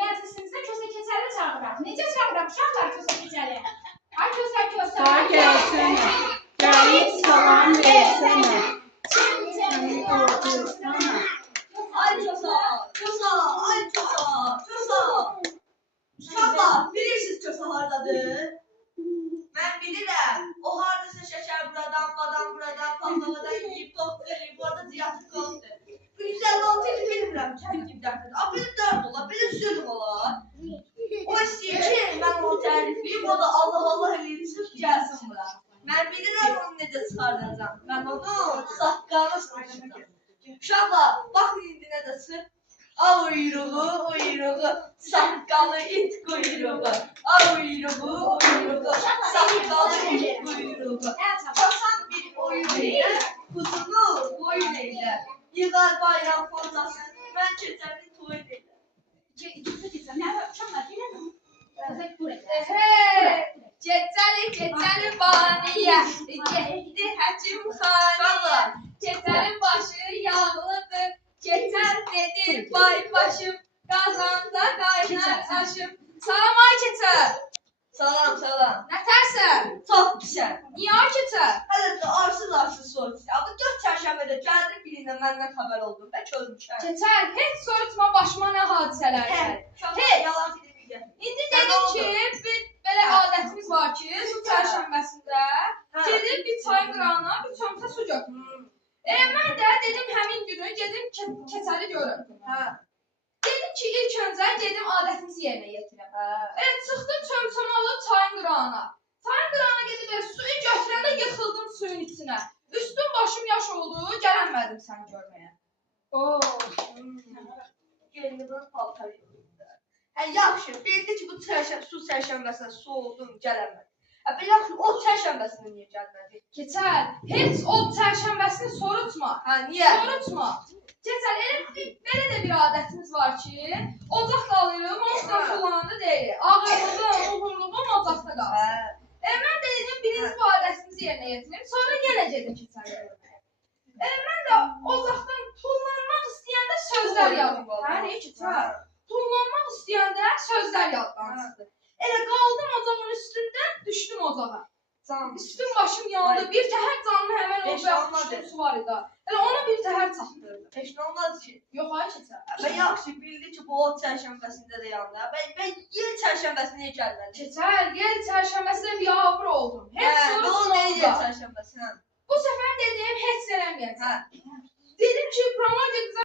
məclisimizdə Kösə Keçəli çağıraq. Necə çağıraq uşaqlar Kösə Keçəli? Ay Kösə Kösə. Sağ gelsene. Gəlib salam versene. Səni qorxursana. Ay Kösə, Kösə, ay Kösə, Kösə. Uşaqlar, bilirsiniz Kösə hardadır? Mən bilirəm. O hardasa şəkər buradan, badam buradan, patlavadan yiyib toplayıb, orada ziyafət qaldı. Bu 156 ili bilmirəm ki, bir dəfədir. Belə dərd olar, belə zülm olar. O istəyir ki, mən onu tərifləyim, o da Allah Allah eləyib çıxıb gəlsin bura. Mən bilirəm onu necə çıxardacam. Mən onu saqqalına sıxacam. Uşaqlar, baxın indi necə çıxır. Av uyruğu, saqqalı it quyruğu. Av uyruğu, saqqalı it quyruğu. Basan bir oyun elə, quzunu boyun elə. Yığar bayram foncası, mən keçəli toy elə. Kösə Keçəli, nə uşaqlar bilirəm? Kösə buraya. Keçəli baniyə, getdi həkimxanaya. Keçəlin başı yağlıdır, keçəl dedi bay başım, qazanda qaynar aşım. Salam ay keçəl. Salam, salam. Nətərsən? Çox pisəm. Niyə ay keçəl? Hələ də arsız soruşur. Bu 4 çərşənbədə gəldi birindən məndən xəbər oldum. Bəlkə ölmüşəm. Keçəl, heç soruşma başıma nə hadisələr gəlir. Hey, yalan deməyəcəm. İndi dedim ki, bir belə adətimiz var ki, su çərşənbəsində gedib bir çay qırağına bir çömçə su götürürüm. Mən də dedim həmin günü gedim keçəli görüm. Dedim ki, ilk öncə gedim adətimizi yerinə yetirəm. Çıxdım çömçəni alıb çayın qırağına. Çayın qırağına gedib suyu götürəndə yıxıldım suyun içinə. Üstüm başım yaş oldu, gələnmədim səni görməyə. Gelini bunu paltar yolunda. Yaxşı, bildi ki, bu su çərşənbəsinə su oldum, gələnmədi. Belə yaxşı, o çərşənbəsinə niyə gəlmədi? Keçəl, heç o çərşənbəsini sorutma. Niyə? Sorutma. Keçəl, belə də bir adətimiz var ki, ocaq qalırım, onun üstündən kullananda deyilir. Ağırlığım, uğurluğum ocaqda qalsın. Mən də dedim, birinci bu adətimizi yerinə yetirim, sonra yenə gedim keçəli görməyə. Mən də ocaqdan tullanmaq istəyəndə sözlər yazdım. Niyə keçəl? Tullanmaq istəyəndə sözlər yazdım. Elə qaldım ocağın üstündə, düşdüm ocağa. Üstüm başım yandı, bir təhər canlı həmən o bəyaz düşdüm su var idi. Elə ona bir təhər çatdırdım. Heç nə olmaz ki. Yox, ay keçəl. Yaxşı, bildi ki, bu o çərşənbəsində də yandı. Mən yer çərşənbəsinə niyə gəlmədi? Keçəl, yer çərşənbəsində bir yağmur oldum. Heç soruşma oldu. Nə yer oldu. çərşənbəsinə? Bu səfər dediyim heç eləməyəcəm. Dedim ki, promol gedəcəm.